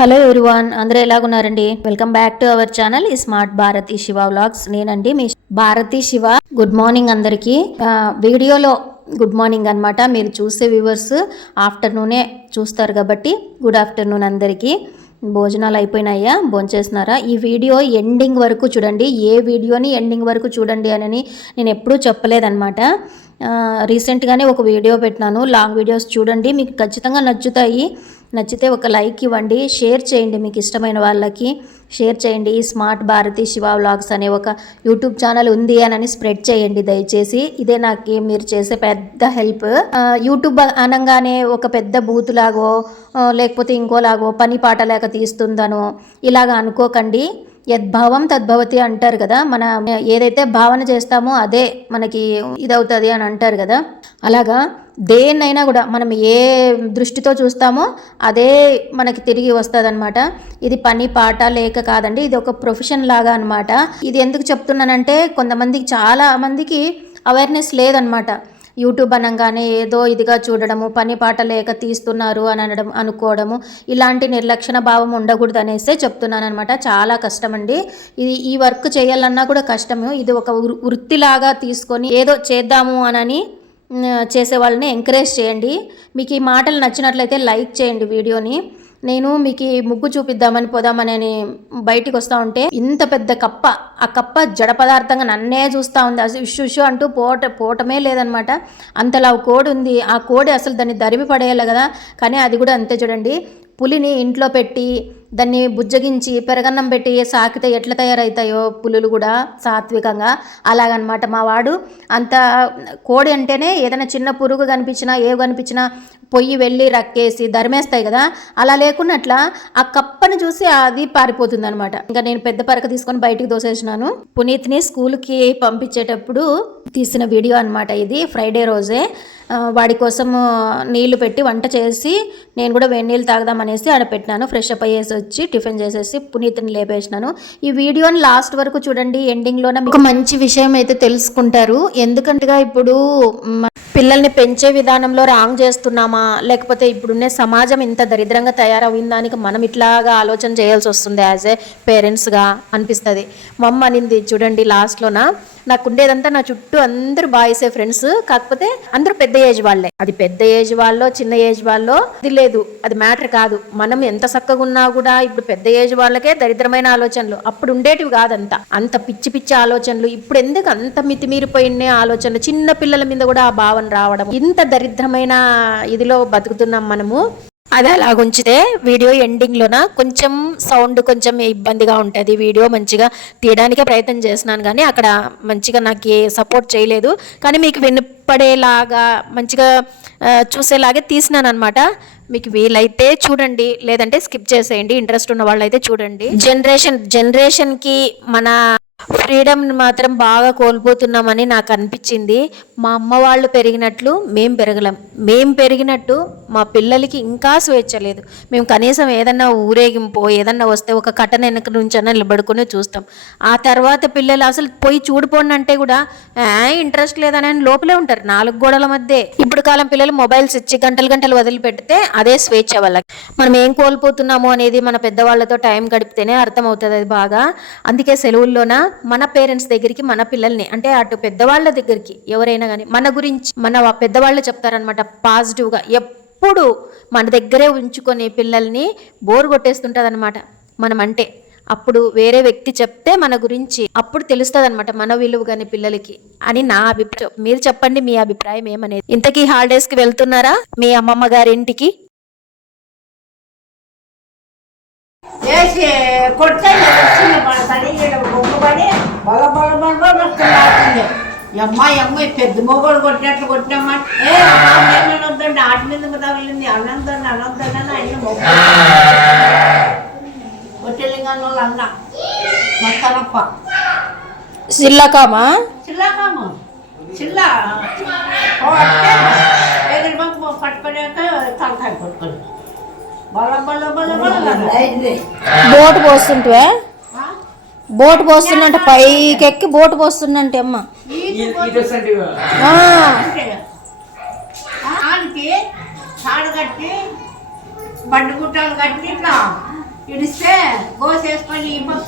Hello everyone, అందరూ ఎలాగున్నారండి? Welcome back to our channel smart Bharathi Shiva vlogs. నేనండి మీ భారతి శివ. గుడ్ మార్నింగ్ అందరికీ. వీడియోలో గుడ్ మార్నింగ్ అనమాట. మీరు చూసే వ్యూవర్స్ ఆఫ్టర్నూనే చూస్తారు కాబట్టి గుడ్ ఆఫ్టర్నూన్ అందరికీ. భోజనాలు అయిపోయినాయా? భోంచేస్తున్నారా? ఈ వీడియో ఎండింగ్ వరకు చూడండి. ఏ వీడియోని ఎండింగ్ వరకు చూడండి అని నేను ఎప్పుడూ చెప్పలేదన్నమాట. రీసెంట్గానే ఒక వీడియో పెట్టినాను. లాంగ్ వీడియోస్ చూడండి, మీకు ఖచ్చితంగా నచ్చుతాయి. నచ్చితే ఒక లైక్ ఇవ్వండి, షేర్ చేయండి, మీకు ఇష్టమైన వాళ్ళకి షేర్ చేయండి. ఈ స్మార్ట్ భారతి శివ వ్లాగ్స్ అనే ఒక యూట్యూబ్ ఛానల్ ఉంది అని స్ప్రెడ్ చేయండి దయచేసి. ఇదే నాకు మీరు చేసే పెద్ద హెల్ప్. యూట్యూబ్ అనగానే ఒక పెద్ద బూత్ లాగో లేకపోతే ఇంకోలాగో పని పాట లేక తీస్తుందనో ఇలాగ అనుకోకండి. యద్భావం తద్భవతి అంటారు కదా. మన ఏదైతే భావన చేస్తామో అదే మనకి ఇదవుతుంది అని అంటారు కదా. అలాగా దేన్నైనా కూడా మనం ఏ దృష్టితో చూస్తామో అదే మనకి తిరిగి వస్తుంది అనమాట. ఇది పని పాట లేక కాదండి, ఇది ఒక ప్రొఫెషన్ లాగా అనమాట. ఇది ఎందుకు చెప్తున్నానంటే కొంతమందికి, చాలా మందికి అవేర్నెస్ లేదనమాట. యూట్యూబ్ అనగానే ఏదో ఇదిగా చూడడము, పని పాట లేక తీస్తున్నారు అని అనుకోవడము, ఇలాంటి నిర్లక్షణ భావం ఉండకూడదు అనేసే చెప్తున్నాను అనమాట. చాలా కష్టం అండి ఈ వర్క్ చేయాలన్నా కూడా కష్టము. ఇది ఒక వృత్తిలాగా తీసుకొని ఏదో చేద్దాము అని చేసే వాళ్ళని ఎంకరేజ్ చేయండి. మీకు ఈ మాటలు నచ్చినట్లయితే లైక్ చేయండి వీడియోని. నేను మీకు ముగ్గు చూపిద్దామని పోదామని బయటికి వస్తూ ఉంటే ఇంత పెద్ద కప్ప, ఆ కప్ప జడ పదార్థంగా నన్నే చూస్తూ ఉంది. అసలు ఇష్యూ అంటూ పోవటమే లేదనమాట. అంతలా కోడి ఉంది. ఆ కోడి అసలు దాన్ని దరిమి పడేయాలి కదా, కానీ అది కూడా అంతే. చూడండి, పులిని ఇంట్లో పెట్టి దాన్ని బుజ్జగించి పెరగన్నం పెట్టి సాకితే ఎట్లా తయారవుతాయో పులులు కూడా సాత్వికంగా, అలాగనమాట మా వాడు. అంత కోడి అంటేనే ఏదైనా చిన్న పురుగు కనిపించినా కనిపించినా పొయ్యి వెళ్ళి రక్కేసి ధర్మేస్తాయి కదా, అలా లేకున్నట్లా ఆ కప్పని చూసి అది పారిపోతుంది అనమాట. ఇంకా నేను పెద్ద పరక తీసుకొని బయటికి దోసేసినాను. పునీత్ని స్కూల్కి పంపించేటప్పుడు తీసిన వీడియో అనమాట ఇది. ఫ్రైడే రోజే వాడి కోసం నీళ్లు పెట్టి వంట చేసి నేను కూడా వేడి నీళ్ళు తాగదామనేసి ఆడ పెట్టినాను. ఫ్రెష్ అప్ అయ్యేసి వచ్చి టిఫిన్ చేసేసి పునీత్ని లేపేసినాను. ఈ వీడియోని లాస్ట్ వరకు చూడండి. ఎండింగ్లోనే ఒక మంచి విషయం అయితే తెలుసుకుంటారు. ఎందుకంటే ఇప్పుడు పిల్లల్ని పెంచే విధానంలో రాంగ్ చేస్తున్నామా, లేకపోతే ఇప్పుడున్నే సమాజం ఇంత దరిద్రంగా తయారయిన దానికి మనం ఇట్లాగా ఆలోచన చేయాల్సి వస్తుంది యాజ్ ఏ పేరెంట్స్గా అనిపిస్తుంది. మా అమ్మ అనింది చూడండి లాస్ట్లోన, నాకు ఉండేదంతా నా చుట్టూ అందరూ బాయ్సే ఫ్రెండ్స్, కాకపోతే అందరూ పెద్ద ఏజ్ వాళ్ళే. అది పెద్ద ఏజ్ వాళ్ళో చిన్న ఏజ్ వాళ్ళో అది లేదు, అది మ్యాటర్ కాదు. మనం ఎంత చక్కగా ఉన్నా కూడా ఇప్పుడు పెద్ద ఏజ్ వాళ్ళకే దరిద్రమైన ఆలోచనలు. అప్పుడు ఉండేటివి కాదంతా, అంత పిచ్చి ఆలోచనలు. ఇప్పుడు ఎందుకు అంత మితిమీరిపోయిన ఆలోచనలు, చిన్న పిల్లల మీద కూడా ఆ భావన రావడం. ఇంత దరిద్రమైన ఇదిలో బతుకుతున్నాం మనము. అది అలాగుంచితే వీడియో ఎండింగ్లోన కొంచెం సౌండ్ కొంచెం ఇబ్బందిగా ఉంటుంది. వీడియో మంచిగా తీయడానికే ప్రయత్నం చేస్తున్నాను, కానీ అక్కడ మంచిగా నాకు సపోర్ట్ చేయలేదు. కానీ మీకు వినపడేలాగా మంచిగా చూసేలాగే తీసినాను అనమాట. మీకు వీలైతే చూడండి, లేదంటే స్కిప్ చేసేయండి. ఇంట్రెస్ట్ ఉన్న వాళ్ళు అయితే చూడండి. జనరేషన్కి మన ఫ్రీడమ్ మాత్రం బాగా కోల్పోతున్నామని నాకు అనిపించింది. మా అమ్మ వాళ్ళు పెరిగినట్లు మేము పెరిగినట్టు మా పిల్లలకి ఇంకా స్వేచ్ఛ లేదు. మేము కనీసం ఏదన్నా ఊరేగింపో ఏదన్నా వస్తే ఒక కట్టన వెనక నుంచైనా నిలబడుకుని చూస్తాం. ఆ తర్వాత పిల్లలు అసలు పోయి చూడిపోండి అంటే కూడా ఇంట్రెస్ట్ లేదని లోపలే ఉంటారు, 4 గోడల మధ్య. ఇప్పుడు కాలం పిల్లలు మొబైల్స్ ఇచ్చి గంటలు వదిలిపెడితే అదే స్వేచ్ఛ వాళ్ళకి. మనం ఏం కోల్పోతున్నాము అనేది మన పెద్దవాళ్ళతో టైం గడిపితేనే అర్థమవుతుంది అది బాగా. అందుకే సెలవుల్లోన మన పేరెంట్స్ దగ్గరికి మన పిల్లల్ని, అంటే అటు పెద్దవాళ్ళ దగ్గరికి ఎవరైనా కానీ మన గురించి మన పెద్దవాళ్ళు చెప్తారనమాట పాజిటివ్గా. ఎప్పుడు మన దగ్గరే ఉంచుకొని పిల్లల్ని బోర్ కొట్టేస్తుంటుంది అనమాట మనం అంటే. అప్పుడు వేరే వ్యక్తి చెప్తే మన గురించి అప్పుడు తెలుస్తుంది అనమాట మన విలువ కానీ పిల్లలకి అని నా అభిప్రాయం. మీరు చెప్పండి మీ అభిప్రాయం ఏమనేది. ఇంతకీ హాలిడేస్కి వెళ్తున్నారా మీ అమ్మమ్మ గారి ఇంటికి? అమ్మాయి పెద్ద మొగోడు కొట్టినట్లు కొట్టినమ్మా వద్దండి, ఆటి మీద తగిలింది అన్నందండి అని ఆయన కొట్టెలింగాని వాళ్ళు అన్న మస్తానప్ప చిల్లకామా చిల్ల ఎగిరి బంకు పట్టుకున్నాక తలకాయ కొట్టుకొని బోటు పోస్తుందంటే పైకెక్కి బోటు పోస్తుందంటే అమ్మ తాడు కట్టి బండి గుట్టాలు కట్టి ఇట్లా ఇడిస్తే గోసేసుకొని ఈ పక్క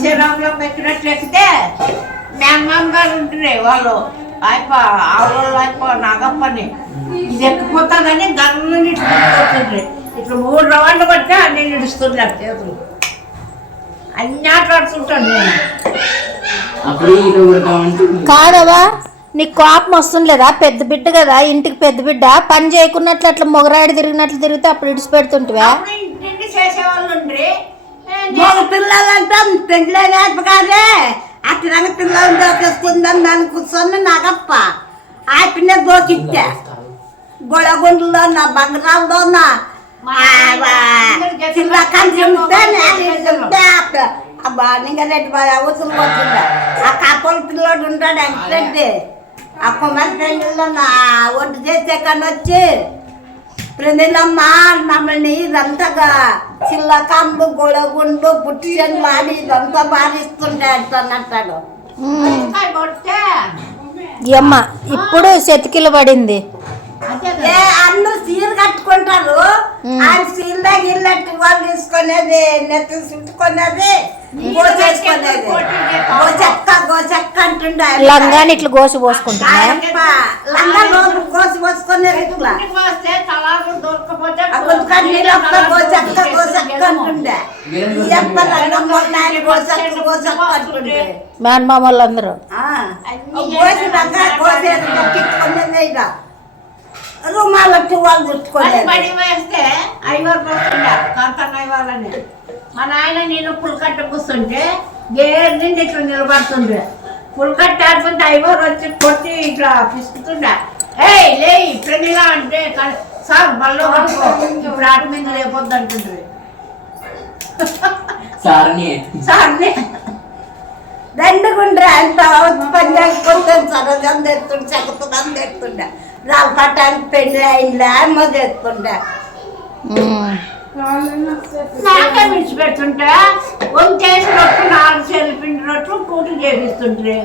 శ్రీరాములో పెట్టినట్లు ఎక్కితే మేనమామ గారు ఉంటున్నాయి వాళ్ళు ఆవులలో నాగప్పని ఇది ఎక్కిపోతుందని గన్నుని ఇట్లా ఇట్లా 3 రౌండ్లు కొట్టే అన్ని నిడుస్తున్నారు చేతులు అన్ని ఆటలాడుతుంటాను నేను. కాదవా నీకు కోపం వస్తుంది లేదా? పెద్ద బిడ్డ కదా, ఇంటికి పెద్ద బిడ్డ, పని చేయకున్నట్లు అట్లా మొగరాడి తిరిగినట్లు తిరిగితే అప్పుడు ఇడిచిపెడుతుంటివా? ఇంటింటి చేసేవాళ్ళు ఉండ్రి పిల్లలంటే పెళ్ళే కాదే అట్లా పిల్లలు దోకేసుకుందని దాన్ని కూర్చొని నాగప్ప ఆ పిల్ల దోచిట్టే గొడగుండులో నా బంగారాల్లో నా చిన్న కంచి బాణింగరెడ్డి అవసరం వచ్చింది. ఆ కాపల పిల్లోడు ఉంటాడు అంటే ఆ కుమారి పెళ్ళిలో నా ఒడ్డు చేసే కానీ వచ్చి ప్రజలమ్మ మమ్మల్ని ఇదంతా చిల్లకంబు గొడగుండు పుట్టిసెన్లు ఆడి ఇదంతా బాధిస్తుండే అంటాడు. కొడితే అమ్మ ఇప్పుడు సెతికిల పడింది. అందరూ చీర కట్టుకుంటారు. ఆయన చీరలో గిల్లెట్టు వాళ్ళు తీసుకునేది, నెత్తి చుట్టుకునేది, గోచేసుకునేది. గోచెక్క అంటుండే లంగాని ఇట్లా గోసి పోసుకుంటున్నా. లంగా గోసి పోసుకునేది ఇట్లా గోచెక్క అంటుండే. గోచెక్క అంటుండే మేనమామ వాళ్ళందరూ. గోసి లంగా గోసేది దక్కించుకునేది ఇక రుమాలు వాళ్ళు చుట్టుకోలేదు. బడి వేస్తే 5 వరకు వస్తుండే కాంతన్న ఇవ్వాలని. మా నాయన నేను పుల్కట్ట కూర్చుంటే గేర్ నుండి ఇట్లా నిలబడుతుండే. పుల్కట్ట ఆడుకుంటే 5 వచ్చి కొట్టి ఇట్లా పిసుకుతుండే. ఏయ్ లే ప్రెమిలా అంటే సార్ మళ్ళీ కట్టుకో ఇప్పుడు ఆట మీద లేకపోద్దు అంటుండ్రి సార్ని దండుకుండ్రే అంత పని చేసుకుంటే సరజం తెస్తుండే, చెక్కుతుందని తెస్తుండే. రాళ్ళ పట్టానికి పెళ్ళి అయిందా అమ్మ తెస్తుండే. నాకే విడిచిపెడుతుంటే వంకేసి రొట్టు 4 సేర్లు పిండి రొట్లు కూటు చేపిస్తుండ్రి.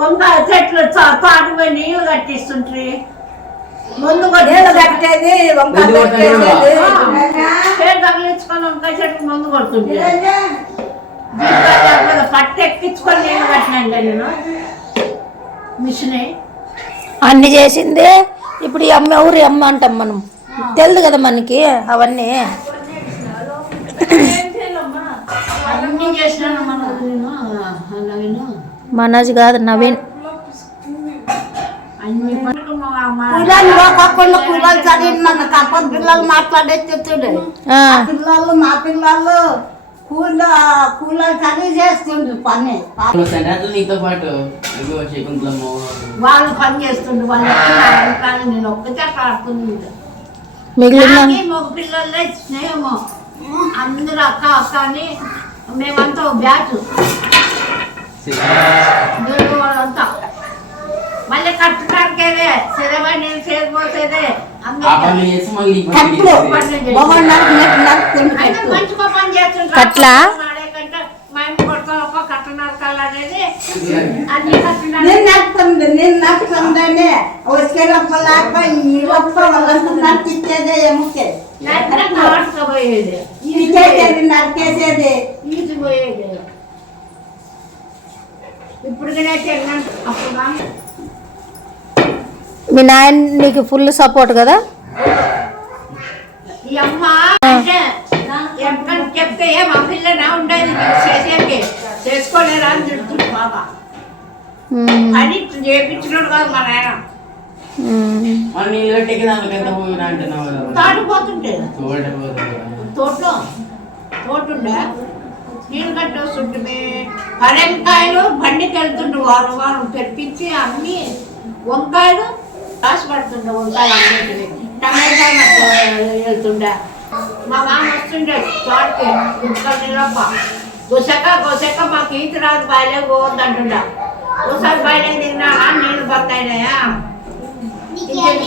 వంకాయ చెట్లు తోట పోయి నీళ్ళు కట్టిస్తుండ్రి. ముందు నీళ్ళు కట్టేది వంకాయ పేరు తగిలించుకొని వంకాయ చెట్లు ముందు కొడుతుండ్రి. పట్టు ఎక్కించుకొని నీళ్ళు కట్టినాను నేను మిషనే అన్ని చేసింది. ఇప్పుడు ఈ అమ్మ ఎవరు అమ్మ అంటాం మనం, తెలియదు కదా మనకి అవన్నీ. అన్నీ చేసినాను మనోజ్ కాదు నవీన్. అన్ని పిల్లలు చదివిన మన కప్ప పిల్లలు మాట్లాడేస్తుండే. పిల్లలు మా పిల్లలు కూలలు చదివి చేస్తుండ్రు పని. నీతో పాటు వాళ్ళు పని చేస్తుండ్రు. వాళ్ళు నేను ఒక్కటే ఆడుతుంది. మిగిలిన మగ పిల్లలే స్నేహము అందరూ అక్క అక్క అని మేమంతా బ్యాచ్ వాళ్ళంతా మళ్ళీ కట్టడానికేదే సిరవై నేను చేరిపోసేదే మంచిగా పని చేస్తుంటారు. కట్లా మా ఇంటి కొడుకు కట్టడాలు కలనేది అన్ని కట్టడాలు నేను నడుతుండే వచ్చే లోపల ఈ లోపల వాళ్ళంతా నడిచేదే ఎముకే పోయేది ఇది చేసేది నరికేసేది. ఈజీ పోయేది. ఇప్పుడు అప్పుడు మీ నాయన నీకు ఫుల్ సపోర్ట్ కదా. ఈ అమ్మ అంటే ఎక్కడ చెప్తే మా పిల్లనా ఉండేది చేసేకి చేసుకోలేరా అని తిడుతుంది బాబా. అని చేయించినాడు కాదు మా నాయన. తాడిపోతుంటే తోటుండే నీళ్ళు కట్టి వస్తుంటే పనెంకాయలు బండికి వెళ్తుండే వారం వారం తెప్పించి అన్ని వంకాయలు కాసు పడుతుండే. వంకాయలు అన్నింటివి టమాటాలు వెళ్తుండే. మా మామ వస్తుండే తోటకి ఇంటిలోప గొసక మాకు ఈత రాదు బాయిలే పోవద్దు అంటుండ. ఒకసారి బాయిలే తిన్నా నీళ్ళు బతాయినాయా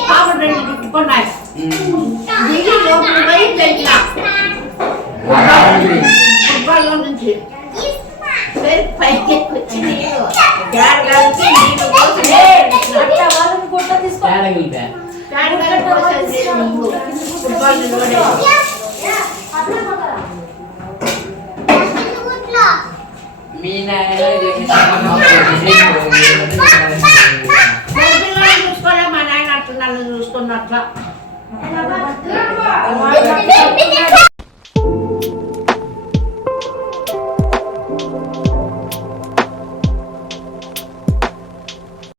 కాపుడు 2 తిట్టుకున్నాయి. దిగి లోపల పోయి తెచ్చినా ఫుట్బాల్లో నుంచి పైకి వచ్చి నీళ్ళు గాడికి నీళ్ళు ఫుట్బాల్ మీ నాయన పిల్లల్ని చూసుకోలే మా నాయన అట్లా నన్ను చూసుకున్నట్లా